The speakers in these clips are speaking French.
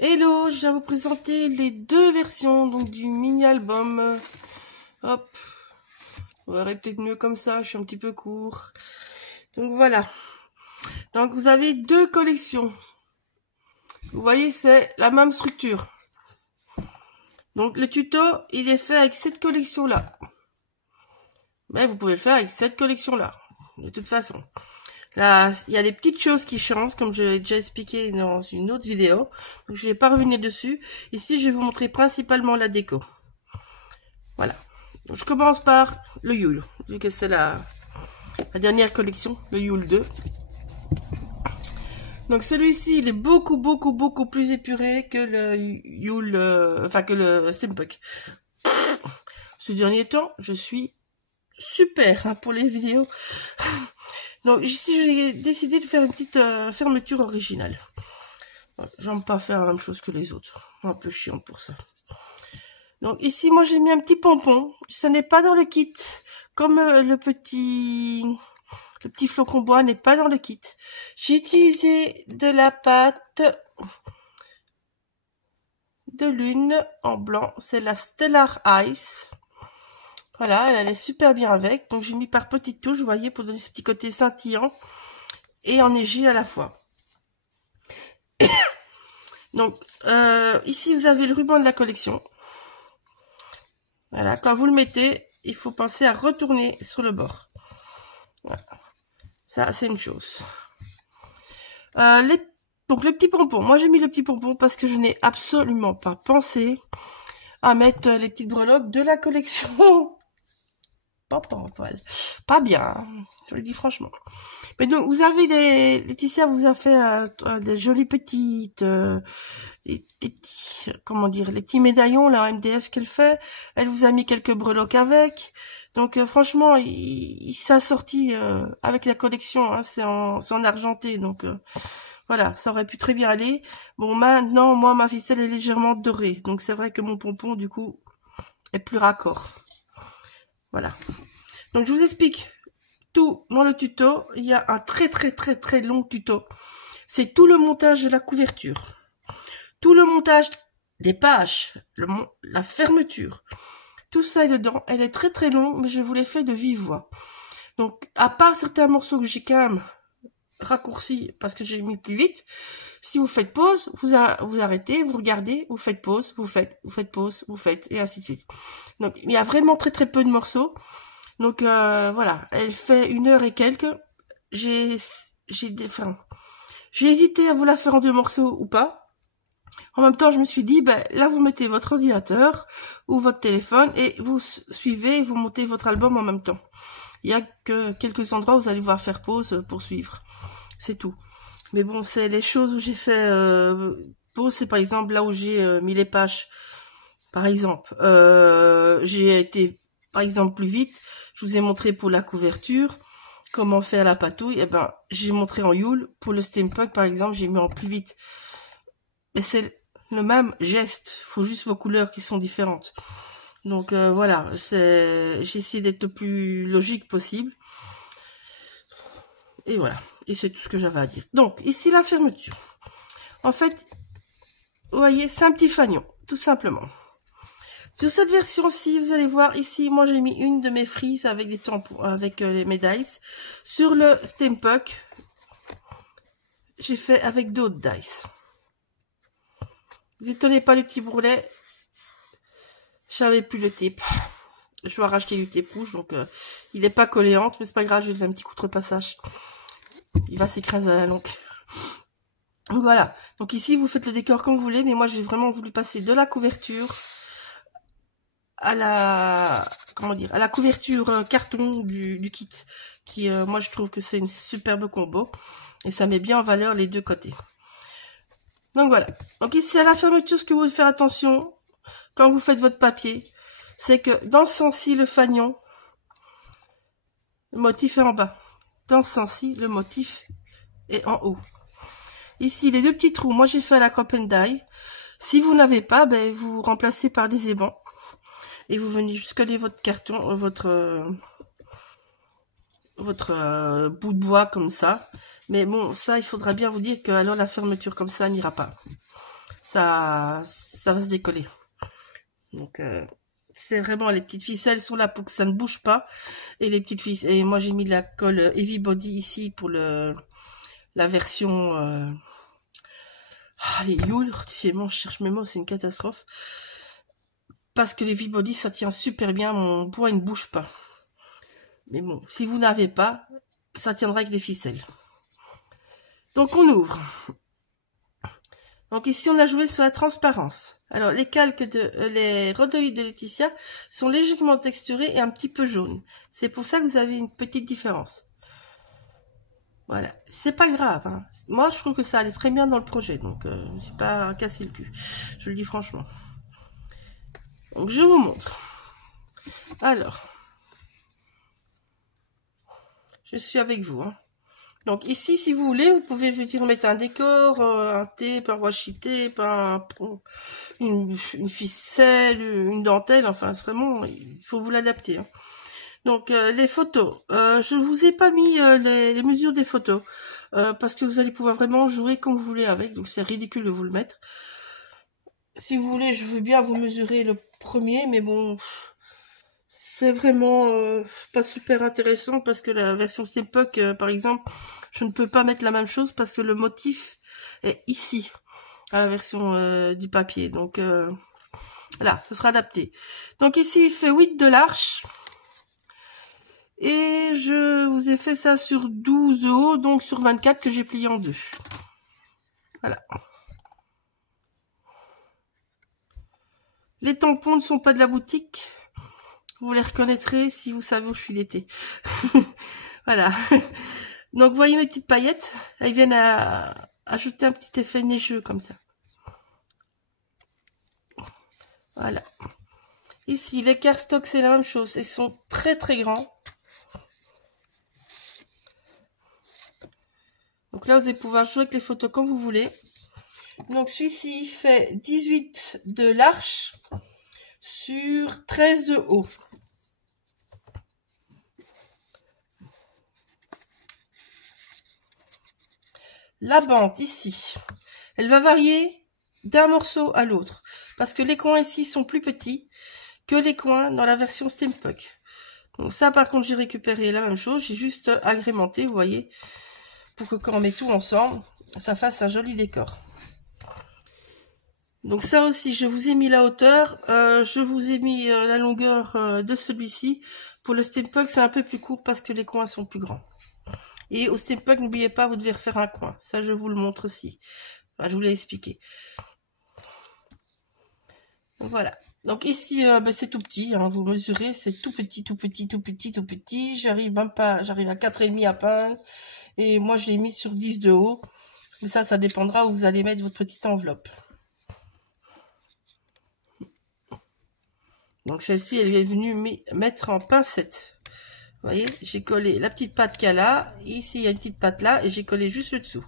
Hello, je viens vous présenter les deux versions donc du mini-album. Hop, on verrait peut-être mieux comme ça, je suis un petit peu court. Donc voilà. Donc vous avez deux collections. Vous voyez, c'est la même structure. Donc le tuto, il est fait avec cette collection-là. Mais vous pouvez le faire avec cette collection-là, de toute façon. Là, il y a des petites choses qui changent, comme je l'ai déjà expliqué dans une autre vidéo. Donc, je ne vais pas revenir dessus. Ici, je vais vous montrer principalement la déco. Voilà. Donc, je commence par le Yule, vu que c'est la dernière collection, le Yule 2. Donc, celui-ci, il est beaucoup plus épuré que le Yule, que le Steampunk. Ce dernier temps, je suis super pour les vidéos. Donc, ici, j'ai décidé de faire une petite fermeture originale. J'aime pas faire la même chose que les autres. Un peu chiant pour ça. Donc ici, moi j'ai mis un petit pompon. Ce n'est pas dans le kit. Comme le petit flocon bois n'est pas dans le kit. J'ai utilisé de la pâte de lune en blanc. C'est la Stellar Ice. Voilà, elle allait super bien avec. Donc j'ai mis par petites touches, vous voyez, pour donner ce petit côté scintillant et enneigé à la fois. Donc, ici, vous avez le ruban de la collection. Voilà, quand vous le mettez, il faut penser à retourner sur le bord. Voilà. Ça, c'est une chose. Donc, le petit pompon. Moi, j'ai mis le petit pompon parce que je n'ai absolument pas pensé à mettre les petites breloques de la collection. Pas bien, hein, je le dis franchement. Mais donc, vous avez Laetitia vous a fait des jolies petites, des petits, comment dire, les petits médaillons, là, MDF qu'elle fait. Elle vous a mis quelques breloques avec. Donc, franchement, il s'est assorti avec la collection, hein, c'est en argenté, donc voilà, ça aurait pu très bien aller. Bon, maintenant, moi, ma ficelle est légèrement dorée, donc c'est vrai que mon pompon, du coup, est plus raccord. Voilà. Donc, je vous explique tout dans le tuto. Il y a un très long tuto. C'est tout le montage de la couverture, tout le montage des pages, la fermeture. Tout ça est dedans. Elle est très longue, mais je vous l'ai fait de vive voix. Donc, à part certains morceaux que j'ai quand même raccourcis parce que j'ai mis plus vite, si vous faites pause, vous arrêtez, vous regardez, vous faites pause, vous faites pause, vous faites, et ainsi de suite. Donc, il y a vraiment très peu de morceaux. Donc, voilà, elle fait 1 heure et quelques. J'ai hésité à vous la faire en 2 morceaux ou pas. En même temps, je me suis dit, ben, là, vous mettez votre ordinateur ou votre téléphone et vous suivez, vous montez votre album en même temps. Il y a que quelques endroits où vous allez voir faire pause pour suivre. C'est tout. Mais bon, c'est les choses où j'ai fait pause, c'est par exemple là où j'ai mis les pages. Par exemple, j'ai été, par exemple, plus vite. Je vous ai montré pour la couverture comment faire la patouille. Et ben, j'ai montré en Yule. Pour le Steampunk, par exemple, j'ai mis en plus vite. Mais c'est le même geste. Il faut juste vos couleurs qui sont différentes. Donc voilà, j'ai essayé d'être le plus logique possible. Et voilà. Et c'est tout ce que j'avais à dire. Donc, ici, la fermeture. En fait, vous voyez, c'est un petit fanion, tout simplement. Sur cette version-ci, vous allez voir ici, moi j'ai mis une de mes frises avec des tampons, avec les médailles. Sur le Steampunk, j'ai fait avec d'autres dice. Vous étonnez pas le petit bourrelet, j'avais plus le tape. Je dois racheter du tape rouge, donc il n'est pas colléante, mais c'est pas grave, je vais faire un petit contrepassage. Il va s'écraser à la longue. Voilà, donc ici vous faites le décor comme vous voulez, mais moi j'ai vraiment voulu passer de la couverture à la couverture carton du kit, qui moi je trouve que c'est une superbe combo et ça met bien en valeur les deux côtés. Donc voilà, donc ici à la fermeture, ce que vous devez faire attention quand vous faites votre papier, c'est que dans ce sens-ci le fanion, le motif est en bas, dans ce sens-ci le motif est en haut. Ici les deux petits trous, moi j'ai fait à la crop and die. Si vous n'avez pas, ben vous remplacez par des ébans et vous venez juste coller votre carton, votre bout de bois comme ça. Mais bon, ça, il faudra bien vous dire que alors la fermeture comme ça n'ira pas. ça va se décoller. Donc c'est vraiment, les petites ficelles sont là pour que ça ne bouge pas. Et les petites ficelles, et moi j'ai mis de la colle Heavy Body ici pour la version les Yule, décidément je cherche mes mots, c'est une catastrophe. Parce que les Heavy Body ça tient super bien, mon bois il ne bouge pas. Mais bon, si vous n'avez pas, ça tiendra avec les ficelles. Donc on ouvre. Donc ici on a joué sur la transparence. Alors les les rhodoïdes de Laetitia sont légèrement texturés et un petit peu jaunes. C'est pour ça que vous avez une petite différence. Voilà, c'est pas grave. Hein. Moi je trouve que ça allait très bien dans le projet, donc je ne me suis pas cassé le cul. Je le dis franchement. Donc je vous montre. Alors, je suis avec vous. Hein. Donc ici, si vous voulez, vous pouvez venir mettre un décor, un tape, un washi tape, une ficelle, une dentelle, enfin vraiment, il faut vous l'adapter. Hein. Donc les photos, je vous ai pas mis les mesures des photos, parce que vous allez pouvoir vraiment jouer comme vous voulez avec, donc c'est ridicule de vous le mettre. Si vous voulez, je veux bien vous mesurer le premier, mais bon... C'est vraiment pas super intéressant parce que la version Steampunk, par exemple, je ne peux pas mettre la même chose parce que le motif est ici, à la version du papier. Donc là, ça sera adapté. Donc ici, il fait 8 de l'arche. Et je vous ai fait ça sur 12 de haut, donc sur 24 que j'ai plié en deux. Voilà. Les tampons ne sont pas de la boutique. Vous les reconnaîtrez si vous savez où je suis l'été. Voilà. Donc, vous voyez mes petites paillettes, elles viennent à ajouter un petit effet neigeux comme ça. Voilà. Ici, les cardstocks, c'est la même chose. Ils sont très très grands. Donc là, vous allez pouvoir jouer avec les photos comme vous voulez. Donc celui-ci, il fait 18 de large sur 13 de haut. La bande ici, elle va varier d'un morceau à l'autre. Parce que les coins ici sont plus petits que les coins dans la version Steampunk. Donc ça par contre j'ai récupéré la même chose, j'ai juste agrémenté, vous voyez, pour que quand on met tout ensemble, ça fasse un joli décor. Donc ça aussi je vous ai mis la hauteur, je vous ai mis la longueur de celui-ci. Pour le Steampunk c'est un peu plus court parce que les coins sont plus grands. Et au Steampunk, n'oubliez pas, vous devez refaire un coin. Ça, je vous le montre aussi. Enfin, je vous l'ai expliqué. Voilà. Donc ici, c'est tout petit. Hein, vous mesurez, c'est tout petit, tout petit, tout petit, tout petit. J'arrive même pas, j'arrive à 4,5 à peine. Et moi, je l'ai mis sur 10 de haut. Mais ça dépendra où vous allez mettre votre petite enveloppe. Donc celle-ci, elle est venue mettre en pincette. Vous voyez, j'ai collé la petite patte qu'il y a là. Ici, il y a une petite patte là. Et j'ai collé juste le dessous.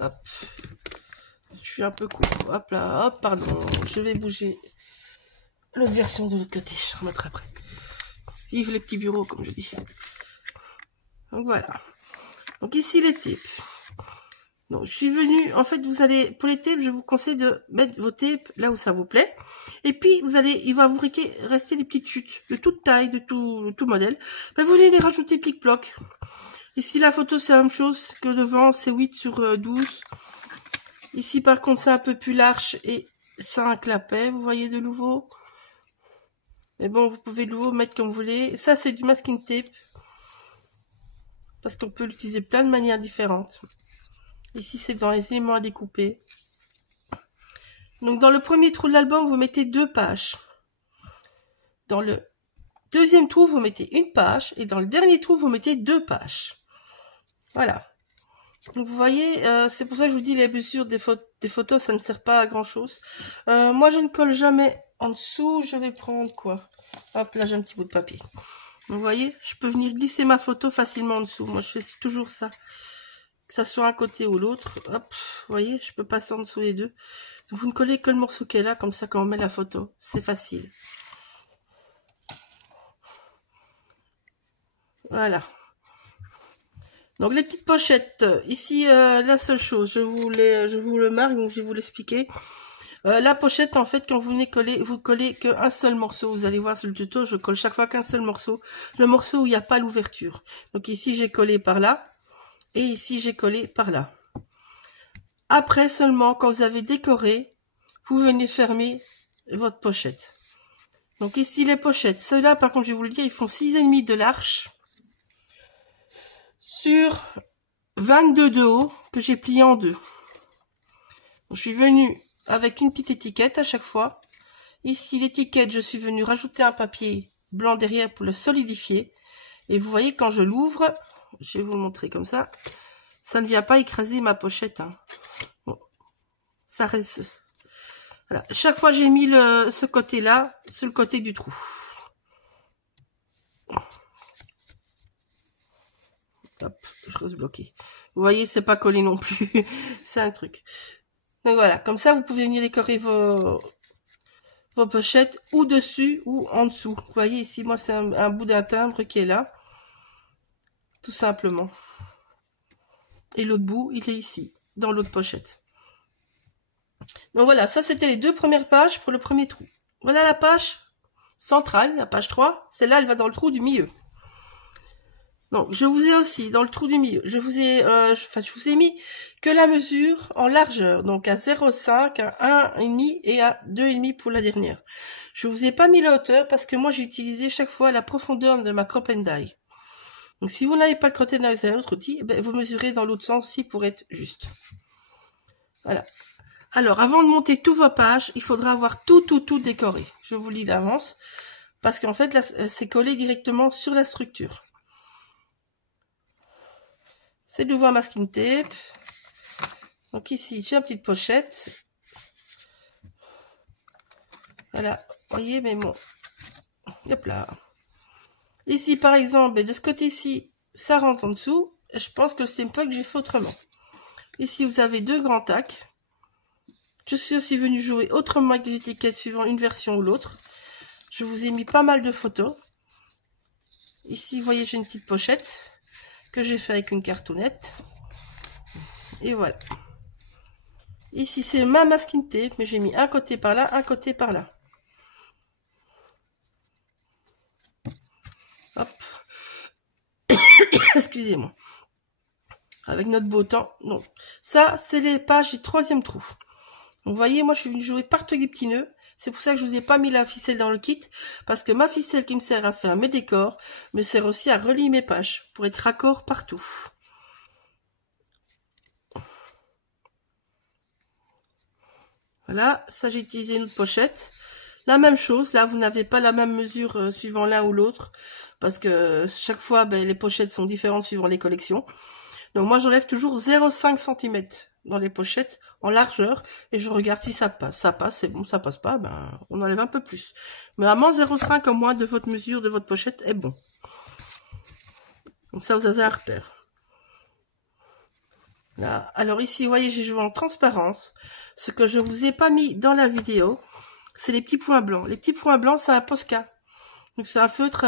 Hop. Je suis un peu court. Hop là, hop, pardon. Je vais bouger l'autre version de l'autre côté. Je remettrai après. Vive les petits bureaux, comme je dis. Donc voilà. Donc ici, les tapes. Donc je suis venue, en fait, vous allez, pour les tapes, je vous conseille de mettre vos tapes là où ça vous plaît. Et puis, il va vous rester des petites chutes de toute taille, de tout modèle. Ben, vous allez les rajouter plic-ploc. Ici, la photo, c'est la même chose que devant, c'est 8 sur 12. Ici, par contre, c'est un peu plus large et ça a un clapet, vous voyez de nouveau. Mais bon, vous pouvez de nouveau mettre comme vous voulez. Ça, c'est du masking tape. Parce qu'on peut l'utiliser plein de manières différentes. Ici, c'est dans les éléments à découper. Donc, dans le premier trou de l'album, vous mettez 2 pages. Dans le deuxième trou, vous mettez 1 page. Et dans le dernier trou, vous mettez 2 pages. Voilà. Donc, vous voyez, c'est pour ça que je vous dis, les mesures des photos, ça ne sert pas à grand-chose. Moi, je ne colle jamais en dessous. Je vais prendre quoi? Hop, là, j'ai un petit bout de papier. Vous voyez, je peux venir glisser ma photo facilement en dessous. Moi, je fais toujours ça. Que ça soit un côté ou l'autre. Hop, vous voyez, je peux passer en dessous les deux. Donc, vous ne collez que le morceau qui est là, comme ça, quand on met la photo. C'est facile. Voilà. Donc les petites pochettes, ici la seule chose, je vous le marque, donc je vais vous l'expliquer. La pochette, en fait, quand vous venez coller, vous collez qu'un seul morceau. Vous allez voir sur le tuto, je colle chaque fois qu'un seul morceau. Le morceau où il n'y a pas l'ouverture. Donc ici, j'ai collé par là. Et ici, j'ai collé par là. Après seulement, quand vous avez décoré, vous venez fermer votre pochette. Donc ici, les pochettes. Ceux-là, par contre, je vais vous le dire, ils font 6,5 de large. Sur 22 de haut, que j'ai plié en deux. Donc, je suis venue avec une petite étiquette à chaque fois. Ici, l'étiquette, je suis venue rajouter un papier blanc derrière pour le solidifier. Et vous voyez, quand je l'ouvre, je vais vous le montrer comme ça ne vient pas écraser ma pochette. Hein. Bon, ça reste... Voilà. Chaque fois, j'ai mis ce côté-là sur le côté du trou. Hop, je reste bloqué. Vous voyez, c'est pas collé non plus. C'est un truc. Donc voilà, comme ça, vous pouvez venir décorer vos pochettes ou dessus ou en dessous. Vous voyez ici, moi c'est un bout d'un timbre qui est là, tout simplement. Et l'autre bout, il est ici, dans l'autre pochette. Donc voilà, ça c'était les deux premières pages pour le premier trou. Voilà la page centrale, la page 3. Celle-là, elle va dans le trou du milieu. Donc je vous ai aussi, dans le trou du milieu, je vous ai mis que la mesure en largeur, donc à 0,5, à 1,5 et à 2,5 pour la dernière. Je vous ai pas mis la hauteur parce que moi j'ai utilisé chaque fois la profondeur de ma crop and die. Donc si vous n'avez pas de crop and die avec un autre outil, ben, vous mesurez dans l'autre sens aussi pour être juste. Voilà. Alors avant de monter tous vos pages, il faudra avoir tout décoré. Je vous le dis d'avance parce qu'en fait là c'est collé directement sur la structure. C'est de nouveau un masking tape. Donc ici, j'ai une petite pochette. Voilà, vous voyez, mais bon. Hop là. Ici, par exemple, de ce côté-ci, ça rentre en dessous. Je pense que c'est un peu que j'ai fait autrement. Ici, vous avez deux grands tacs. Je suis aussi venue jouer autrement avec les étiquettes suivant une version ou l'autre. Je vous ai mis pas mal de photos. Ici, vous voyez, j'ai une petite pochette que j'ai fait avec une cartonnette. Et voilà. Ici, c'est ma masking tape, mais j'ai mis un côté par là, un côté par là. Hop. Excusez-moi. Avec notre beau temps. Donc, ça, c'est les pages du troisième trou. Donc, vous voyez, moi, je suis venue jouer partout les petits nœuds. C'est pour ça que je vous ai pas mis la ficelle dans le kit. Parce que ma ficelle qui me sert à faire mes décors me sert aussi à relier mes pages. Pour être raccord partout. Voilà, ça j'ai utilisé une autre pochette. La même chose, là vous n'avez pas la même mesure suivant l'un ou l'autre. Parce que chaque fois, ben, les pochettes sont différentes suivant les collections. Donc moi j'enlève toujours 0,5 cm dans les pochettes en largeur. Et je regarde si ça passe. Ça passe, c'est bon, ça passe pas, ben on enlève un peu plus. Mais vraiment 0,5 au moins de votre mesure de votre pochette est bon. Comme ça vous avez un repère. Là. Alors ici, vous voyez, j'ai joué en transparence. Ce que je vous ai pas mis dans la vidéo, c'est les petits points blancs. Les petits points blancs, c'est un Posca. Donc c'est un feutre,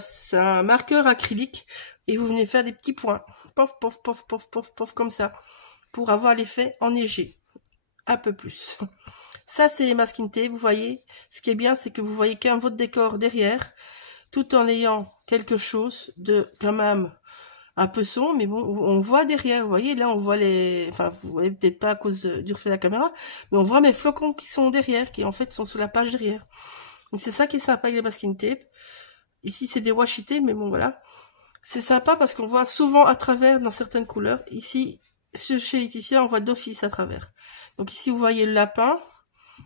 c'est un marqueur acrylique. Et vous venez faire des petits points. Pof, pof, pof, pof, pof, pof, comme ça. Pour avoir l'effet enneigé. Un peu plus. Ça, c'est les masking tape, vous voyez. Ce qui est bien, c'est que vous voyez qu'un votre décor derrière. Tout en ayant quelque chose de quand même... un peu sombre, mais bon, on voit derrière, vous voyez, là on voit les, enfin vous voyez peut-être pas à cause du reflet de la caméra, mais on voit mes flocons qui sont derrière, qui en fait sont sur la page derrière. Donc c'est ça qui est sympa avec les masking tape. Ici c'est des washi tape, mais bon voilà. C'est sympa parce qu'on voit souvent à travers dans certaines couleurs. Ici, chez Laetitia, on voit d'office à travers. Donc ici vous voyez le lapin,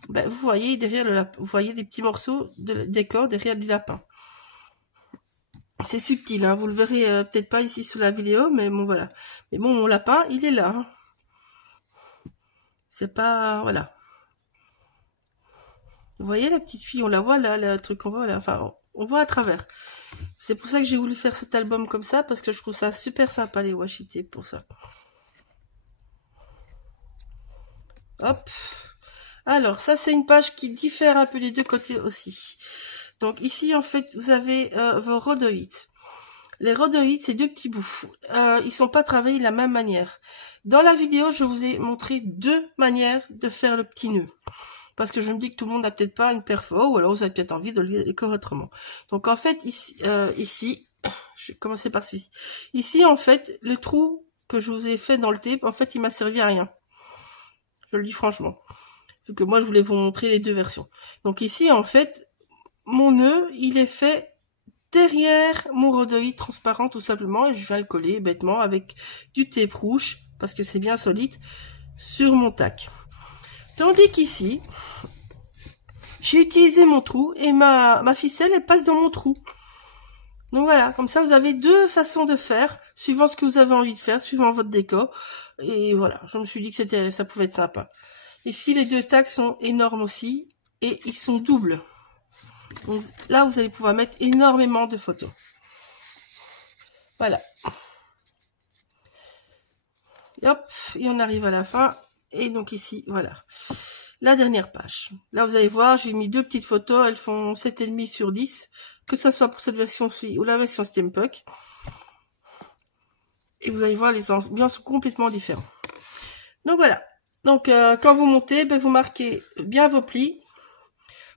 ben, vous voyez derrière le lapin, vous voyez des petits morceaux de décor derrière du lapin. C'est subtil, hein, vous le verrez peut-être pas ici sur la vidéo, mais bon voilà. Mais bon, mon lapin, il est là. Hein. C'est pas... Voilà. Vous voyez la petite fille, on la voit là, le truc qu'on voit là. Enfin, on voit à travers. C'est pour ça que j'ai voulu faire cet album comme ça, parce que je trouve ça super sympa les washi tape pour ça. Hop. Alors, ça c'est une page qui diffère un peu des deux côtés aussi. Donc ici, en fait, vous avez vos rhodoïdes. Les rhodoïdes, c'est deux petits bouts. Ils sont pas travaillés de la même manière. Dans la vidéo, je vous ai montré deux manières de faire le petit nœud. Parce que je me dis que tout le monde n'a peut-être pas une perfo, ou alors vous avez peut-être envie de le décorer autrement. Donc en fait, ici, je vais commencer par celui-ci. Ici, en fait, le trou que je vous ai fait dans le tape, en fait, il m'a servi à rien. Je le dis franchement. Vu que moi, je voulais vous montrer les deux versions. Donc ici, en fait, mon nœud, il est fait derrière mon rhodoïde transparent, tout simplement. Et je viens le coller bêtement avec du tape rouge, parce que c'est bien solide, sur mon tac. Tandis qu'ici, j'ai utilisé mon trou et ma ficelle, elle passe dans mon trou. Donc voilà, comme ça vous avez deux façons de faire, suivant ce que vous avez envie de faire, suivant votre déco. Et voilà, je me suis dit que ça pouvait être sympa. Ici, les deux tacs sont énormes aussi, et ils sont doubles. Donc là, vous allez pouvoir mettre énormément de photos. Voilà. Et hop, et on arrive à la fin. Et donc ici, voilà. La dernière page. Là, vous allez voir, j'ai mis deux petites photos. Elles font 7,5 sur 10. Que ça soit pour cette version-ci ou la version Steampunk. Et vous allez voir, les ambiances sont complètement différentes. Donc voilà. Donc, quand vous montez, ben, vous marquez bien vos plis.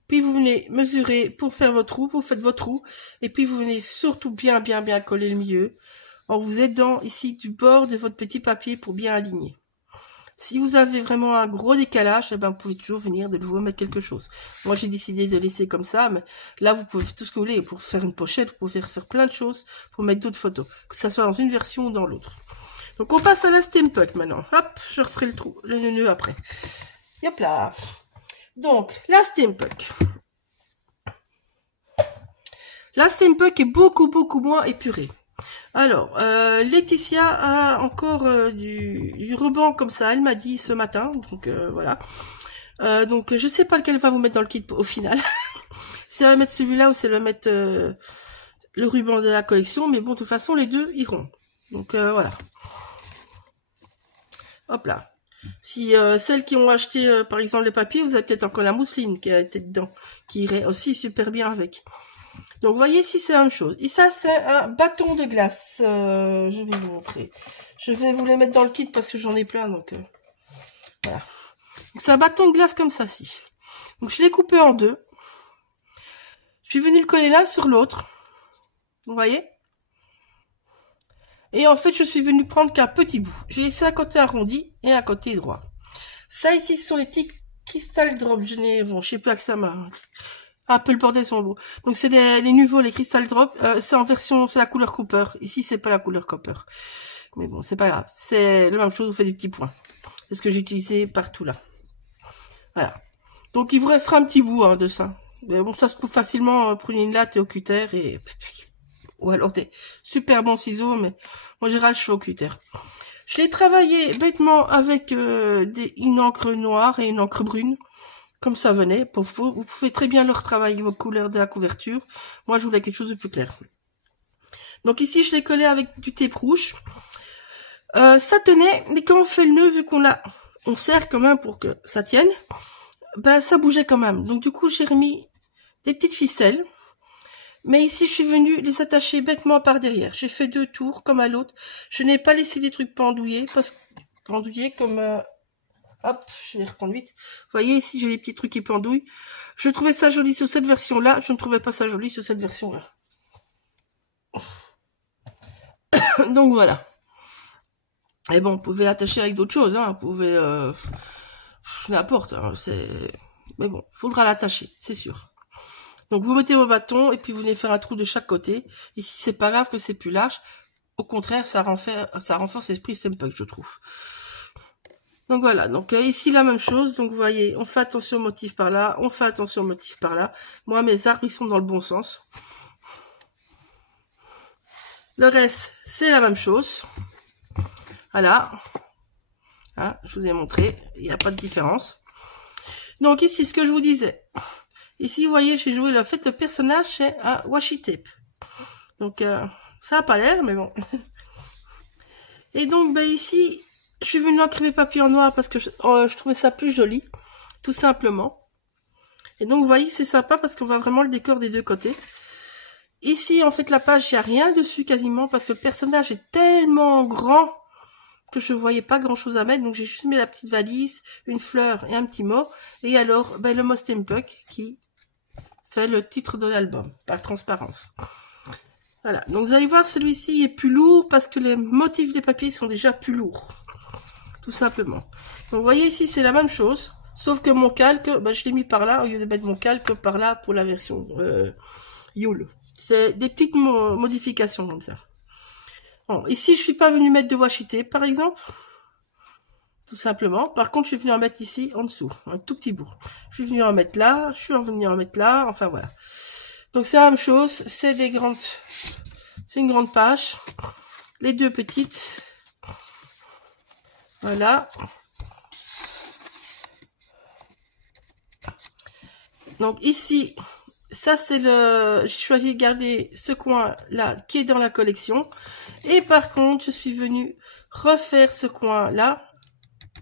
Puis vous venez mesurer pour faire votre trou, vous faites votre trou. Et puis vous venez surtout bien coller le milieu. En vous aidant ici du bord de votre petit papier pour bien aligner. Si vous avez vraiment un gros décalage, eh ben, vous pouvez toujours venir de nouveau mettre quelque chose. Moi, j'ai décidé de laisser comme ça, mais là, vous pouvez faire tout ce que vous voulez. Pour faire une pochette, vous pouvez faire plein de choses pour mettre d'autres photos. Que ça soit dans une version ou dans l'autre. Donc, on passe à la Steampunk maintenant. Hop, je referai le nœud après. Hop là. Donc, la Steampunk. La Steampunk est beaucoup moins épurée. Alors, Laetitia a encore du ruban comme ça, elle m'a dit ce matin, donc voilà. Donc je sais pas lequel va vous mettre dans le kit au final. Si elle va mettre celui-là ou si elle va mettre le ruban de la collection, mais bon, de toute façon, les deux iront. Donc voilà. Hop là. Si celles qui ont acheté, par exemple, les papiers, vous avez peut-être encore la mousseline qui a été dedans, qui irait aussi super bien avec. Donc, vous voyez, ici, c'est la même chose. Et ça, c'est un bâton de glace. Je vais vous montrer. Je vais vous les mettre dans le kit parce que j'en ai plein, donc voilà. C'est un bâton de glace comme ça, ci. Donc, je l'ai coupé en deux. Je suis venue le coller l'un sur l'autre. Vous voyez? Et en fait, je suis venue prendre qu'un petit bout. J'ai laissé un côté arrondi et un côté droit. Ça, ici, ce sont les petits Crystal Drop. Bon, je sais pas que ça m'a... Un peu le bordel sur le bout. Donc c'est les nouveaux, les Crystal Drop. C'est en version, c'est la couleur Cooper. Ici c'est pas la couleur Copper. Mais bon, c'est pas grave. C'est la même chose, vous faites des petits points. C'est ce que j'ai utilisé partout là. Voilà. Donc il vous restera un petit bout de ça. Mais bon, ça se coupe facilement. Prenez une latte et au cutter et ou alors des super bons ciseaux. Mais moi j'ai le cheveu au cutter. Je l'ai travaillé bêtement avec une encre noire et une encre brune. Comme ça venait, vous pouvez très bien leur travailler vos couleurs de la couverture. Moi, je voulais quelque chose de plus clair. Donc ici, je l'ai collé avec du tape rouge. Ça tenait, mais quand on fait le nœud, vu on serre quand même pour que ça tienne, ben ça bougeait quand même. Donc du coup, j'ai remis des petites ficelles. Mais ici, je suis venue les attacher bêtement par derrière. J'ai fait 2 tours, comme à l'autre. Je n'ai pas laissé des trucs pendouillés, comme... Hop, je vais reprendre vite. Vous voyez, ici, j'ai les petits trucs qui pendouillent. Je trouvais ça joli sur cette version-là. Je ne trouvais pas ça joli sur cette version-là. Donc, voilà. Et bon, vous pouvez l'attacher avec d'autres choses. Hein. Vous pouvez... n'importe. Hein. Mais bon, il faudra l'attacher, c'est sûr. Donc, vous mettez vos bâtons et puis vous venez faire un trou de chaque côté. Ici, c'est pas grave que c'est plus large. Au contraire, ça renforce l'esprit Steampunk, je trouve. Donc voilà, donc ici la même chose, donc vous voyez, on fait attention au motif par là, on fait attention au motif par là. Moi, mes arbres, ils sont dans le bon sens. Le reste, c'est la même chose. Voilà. Hein, je vous ai montré, il n'y a pas de différence. Donc ici, ce que je vous disais. Ici, vous voyez, j'ai joué le fait le personnage, c'est un washi tape. Donc, ça n'a pas l'air, mais bon. Et donc, ben ici... Je suis venue imprimer papier en noir parce que je trouvais ça plus joli, tout simplement. Et donc, vous voyez, c'est sympa parce qu'on voit vraiment le décor des deux côtés. Ici, en fait, la page, il n'y a rien dessus quasiment parce que le personnage est tellement grand que je voyais pas grand chose à mettre. Donc, j'ai juste mis la petite valise, une fleur et un petit mot. Et alors, ben, le mot Steampunk qui fait le titre de l'album par transparence. Voilà. Donc, vous allez voir, celui-ci est plus lourd parce que les motifs des papiers sont déjà plus lourds. Tout simplement. Donc, vous voyez ici, c'est la même chose. Sauf que mon calque, ben, je l'ai mis par là au lieu de mettre mon calque par là pour la version Yule. C'est des petites modifications comme ça. Bon, ici, je suis pas venue mettre de washi tape, par exemple. Tout simplement. Par contre, je suis venue en mettre ici, en dessous. Un tout petit bout. Je suis venue en mettre là. Je suis venue en mettre là. Enfin, voilà. Donc, c'est la même chose. C'est des grandes... C'est une grande page. Les deux petites. Voilà. Donc, ici... Ça, c'est le... J'ai choisi de garder ce coin-là qui est dans la collection. Et par contre, je suis venue refaire ce coin-là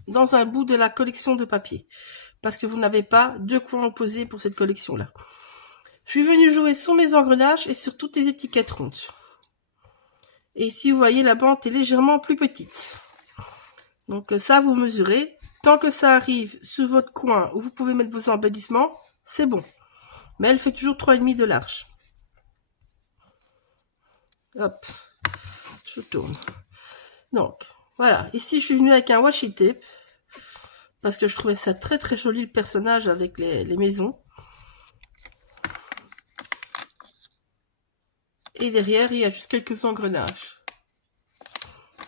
dans un bout de la collection de papier. Parce que vous n'avez pas deux coins opposés pour cette collection-là. Je suis venue jouer sur mes engrenages et sur toutes les étiquettes rondes. Et ici, vous voyez, la bande est légèrement plus petite. Donc ça, vous mesurez. Tant que ça arrive sur votre coin où vous pouvez mettre vos embellissements, c'est bon. Mais elle fait toujours 3,5 de large. Hop, je tourne. Donc, voilà. Ici, je suis venue avec un washi tape. Parce que je trouvais ça très très joli, le personnage avec les maisons. Et derrière, il y a juste quelques engrenages.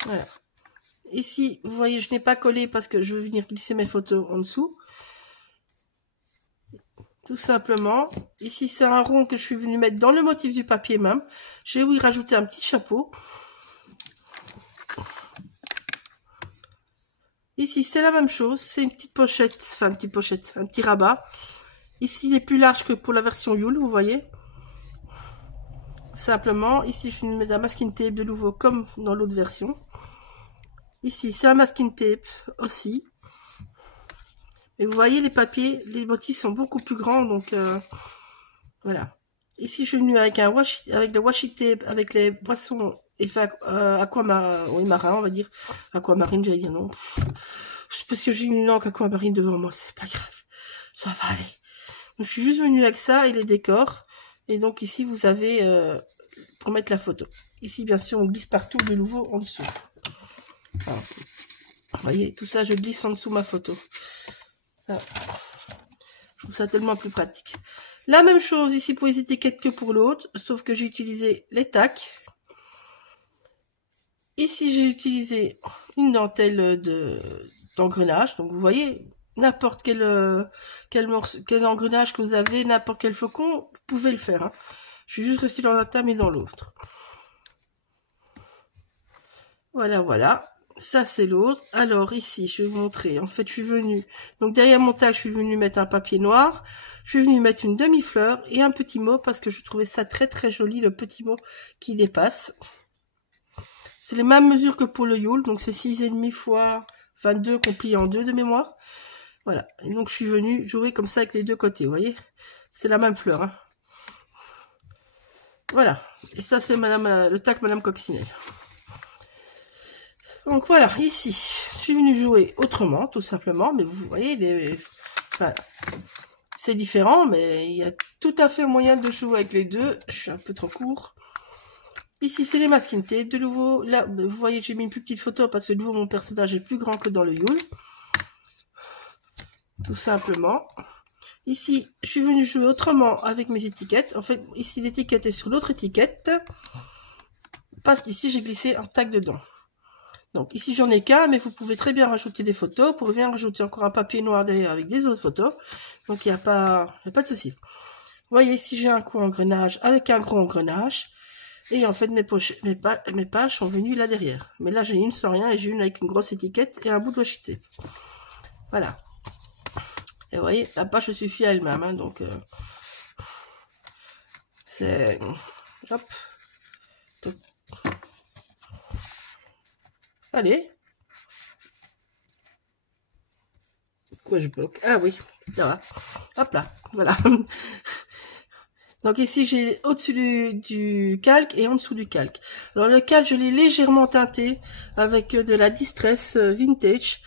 Voilà. Ici, vous voyez, je n'ai pas collé parce que je veux venir glisser mes photos en dessous. Tout simplement. Ici, c'est un rond que je suis venue mettre dans le motif du papier même. J'ai oui rajouté un petit chapeau. Ici, c'est la même chose. C'est une petite pochette, enfin une petite pochette, un petit rabat. Ici, il est plus large que pour la version Yule, vous voyez. Simplement, ici, je suis venue mettre un masking tape de nouveau comme dans l'autre version. Ici, c'est un masking tape aussi. Et vous voyez, les papiers, les motifs sont beaucoup plus grands, donc voilà. Ici, je suis venue avec le washi tape, avec les poissons effets marin, on va dire. Aquamarine, j'allais dire non. Parce que j'ai une langue aquamarine devant moi, c'est pas grave. Ça va aller. Donc, je suis juste venue avec ça et les décors. Et donc ici, vous avez pour mettre la photo. Ici, bien sûr, on glisse partout de nouveau en dessous. Voilà. Vous voyez, tout ça, je glisse en dessous ma photo. Voilà. Je trouve ça tellement plus pratique. La même chose ici pour les étiquettes que pour l'autre, sauf que j'ai utilisé les tacs. Ici, j'ai utilisé une dentelle d'engrenage. Donc, vous voyez, n'importe quel engrenage que vous avez, n'importe quel flocon, vous pouvez le faire. Hein. Je suis juste restée dans un tame et dans l'autre. Voilà, voilà. Ça, c'est l'autre. Alors, ici, je vais vous montrer. En fait, je suis venue... Donc, derrière mon tag, je suis venue mettre un papier noir. Je suis venue mettre une demi-fleur et un petit mot parce que je trouvais ça très, très joli, le petit mot qui dépasse. C'est les mêmes mesures que pour le Yule. Donc, c'est 6,5 fois 22 qu'on plie en deux de mémoire. Voilà. Et donc, je suis venue jouer comme ça avec les deux côtés, vous voyez. C'est la même fleur. Hein. Voilà. Et ça, c'est le tag Madame Coccinelle. Donc voilà, ici, je suis venue jouer autrement, tout simplement, mais vous voyez, voilà. C'est différent, mais il y a tout à fait moyen de jouer avec les deux. Je suis un peu trop court. Ici, c'est les masking tape. De nouveau, là, vous voyez, j'ai mis une plus petite photo parce que de nouveau, mon personnage est plus grand que dans le Yule. Tout simplement. Ici, je suis venue jouer autrement avec mes étiquettes. En fait, ici, l'étiquette est sur l'autre étiquette. Parce qu'ici, j'ai glissé un tag dedans. Donc ici j'en ai qu'un, mais vous pouvez très bien rajouter des photos. Vous pouvez bien rajouter encore un papier noir derrière avec des autres photos. Donc il n'y a pas de souci. Vous voyez ici j'ai un coup engrenage avec un gros engrenage. Et en fait mes pages sont venues là derrière. Mais là j'ai une sans rien et j'ai une avec une grosse étiquette et un bout de washi tape. Voilà. Et vous voyez, la page se suffit à elle-même. Hein, donc c'est... Hop. Allez. Pourquoi je bloque? Ah oui, ça va. Hop là, voilà. Donc ici, j'ai au-dessus du calque et en dessous du calque. Alors le calque, je l'ai légèrement teinté avec de la Distress Vintage,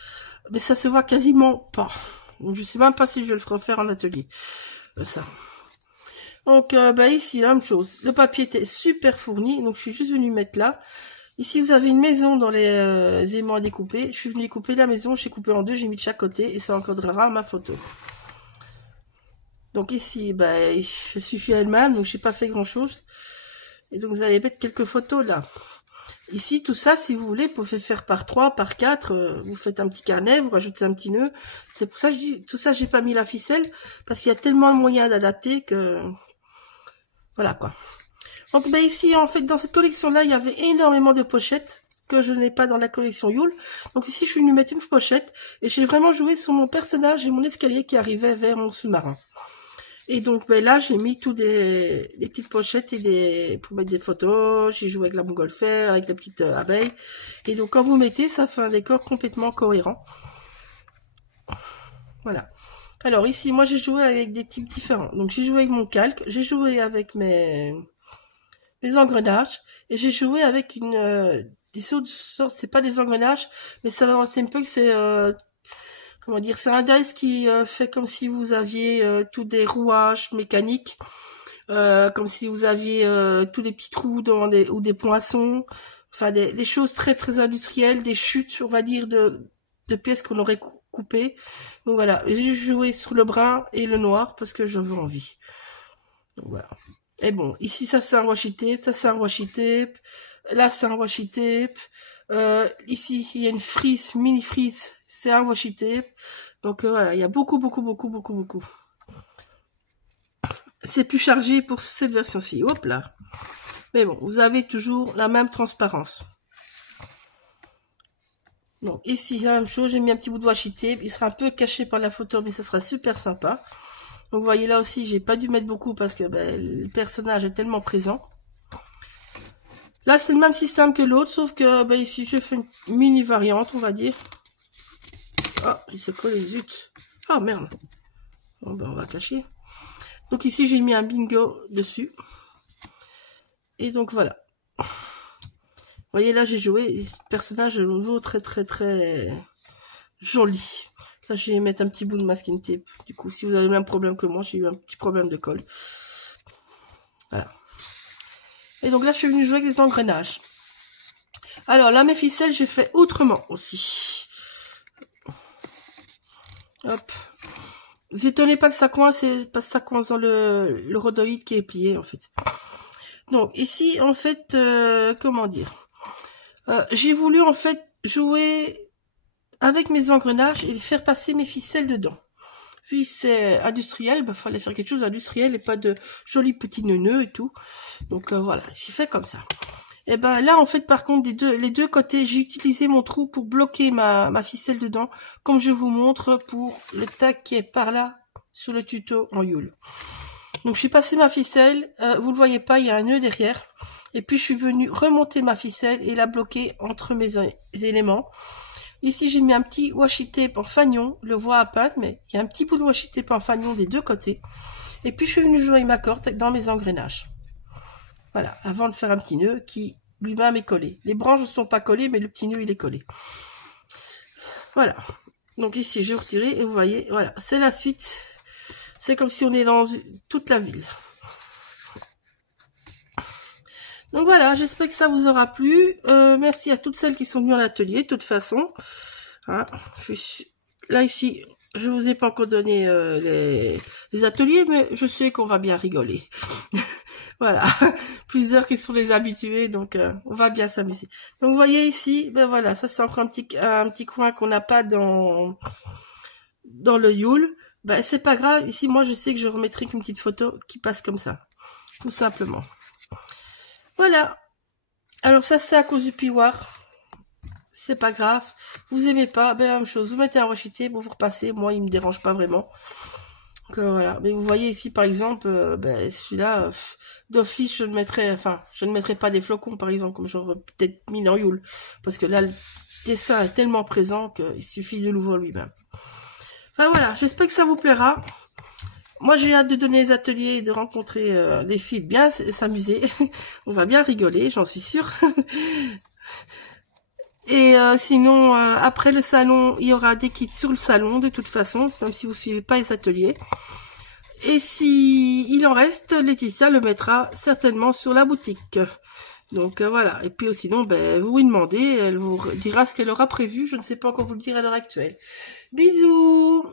mais ça se voit quasiment pas. Donc je sais même pas si je vais le refaire en atelier. Ça. Donc ici, la même chose. Le papier était super fourni, donc je suis juste venue mettre là. Ici, vous avez une maison dans les aimants à découper. Je suis venue couper la maison, j'ai coupé en deux, j'ai mis de chaque côté et ça encadrera ma photo. Donc ici, je suis elle-même, donc j'ai pas fait grand-chose. Et donc vous allez mettre quelques photos là. Ici, tout ça, si vous voulez, vous pouvez faire par 3, par 4. Vous faites un petit carnet, vous rajoutez un petit nœud. C'est pour ça que je dis, tout ça, j'ai pas mis la ficelle, parce qu'il y a tellement de moyens d'adapter que... Voilà quoi. Donc ici, en fait, dans cette collection-là, il y avait énormément de pochettes que je n'ai pas dans la collection Yule. Donc ici, je suis venue mettre une pochette et j'ai vraiment joué sur mon personnage et mon escalier qui arrivait vers mon sous-marin. Et donc là, j'ai mis tous des petites pochettes et pour mettre des photos. J'ai joué avec la montgolfière, avec la petite abeille. Et donc quand vous mettez, ça fait un décor complètement cohérent. Voilà. Alors ici, moi j'ai joué avec des types différents. Donc j'ai joué avec mon calque, j'ai joué avec mes engrenages et j'ai joué avec des autres sortes. C'est pas des engrenages, mais ça va c'est un peu que c'est comment dire, c'est un dice qui fait comme si vous aviez tous des rouages mécaniques, comme si vous aviez tous des petits trous ou des poinçons, enfin des choses très très industrielles, des chutes, on va dire, de pièces qu'on aurait coupées. Donc voilà, j'ai joué sur le brun et le noir parce que j'avais envie. Donc voilà. Et bon, ici ça c'est un washi tape, ça c'est un washi tape, là c'est un washi tape. Ici, il y a une frise, mini frise, c'est un washi tape. Donc voilà, il y a beaucoup. C'est plus chargé pour cette version-ci. Hop là. Mais bon, vous avez toujours la même transparence. Donc ici, la même chose, j'ai mis un petit bout de washi tape. Il sera un peu caché par la photo, mais ça sera super sympa. Donc vous voyez là aussi, j'ai pas dû mettre beaucoup parce que le personnage est tellement présent. Là, c'est le même système que l'autre, sauf que ici, je fais une mini variante, on va dire. Ah, il s'est collé, zut. Ah, merde. Bon, on va cacher. Donc ici, j'ai mis un bingo dessus. Et donc, voilà. Vous voyez, là, j'ai joué. Ce personnage est nouveau très joli. Là, je vais mettre un petit bout de masking tape. Du coup, si vous avez le même problème que moi, j'ai eu un petit problème de colle. Voilà. Et donc là, je suis venue jouer avec les engrenages. Alors là, mes ficelles, j'ai fait autrement aussi. Hop. Vous étonnez pas que ça coince, c'est parce que ça coince dans le rhodoïde qui est plié, en fait. Donc ici, en fait, comment dire, j'ai voulu en fait jouer avec mes engrenages et faire passer mes ficelles dedans. Puis c'est industriel, fallait faire quelque chose d'industriel et pas de jolis petits nœuds et tout. Donc voilà, j'ai fait comme ça. Et là, en fait, par contre, les deux côtés, j'ai utilisé mon trou pour bloquer ma ficelle dedans, comme je vous montre pour le tag qui est par là sur le tuto en Yule. Donc, j'ai passé ma ficelle, vous le voyez pas, il y a un nœud derrière. Et puis, je suis venue remonter ma ficelle et la bloquer entre mes éléments. Ici, j'ai mis un petit washi tape en fanion, le voit à peine, mais il y a un petit bout de washi tape en fanion des deux côtés. Et puis, je suis venue jouer ma corde dans mes engrenages. Voilà, avant de faire un petit nœud qui lui-même est collé. Les branches ne sont pas collées, mais le petit nœud, il est collé. Voilà. Donc ici, je vais retirer et vous voyez, voilà, c'est la suite. C'est comme si on est dans toute la ville. Donc voilà, j'espère que ça vous aura plu. Merci à toutes celles qui sont venues à l'atelier, de toute façon. Hein, là, ici, je vous ai pas encore donné les ateliers, mais je sais qu'on va bien rigoler. Voilà, plusieurs qui sont les habitués, donc on va bien s'amuser. Donc vous voyez ici, voilà, ça c'est encore un petit coin qu'on n'a pas dans le Yule. C'est pas grave, ici moi je sais que je remettrai une petite photo qui passe comme ça, tout simplement. Voilà, alors ça c'est à cause du piroir, c'est pas grave, vous aimez pas, la même chose, vous mettez un washi tape, vous repassez, moi il me dérange pas vraiment. Donc voilà, mais vous voyez ici par exemple, celui-là, d'office je ne mettrai pas des flocons par exemple, comme j'aurais peut-être mis dans Yule, parce que là le dessin est tellement présent qu'il suffit de l'ouvrir lui-même. Enfin voilà, j'espère que ça vous plaira. Moi, j'ai hâte de donner les ateliers et de rencontrer les filles, de bien s'amuser. On va bien rigoler, j'en suis sûre. Et sinon, après le salon, il y aura des kits sur le salon, de toute façon, même si vous suivez pas les ateliers. Et si il en reste, Laetitia le mettra certainement sur la boutique. Donc voilà. Et puis sinon, ben, vous lui demandez, elle vous dira ce qu'elle aura prévu. Je ne sais pas encore vous le dire à l'heure actuelle. Bisous!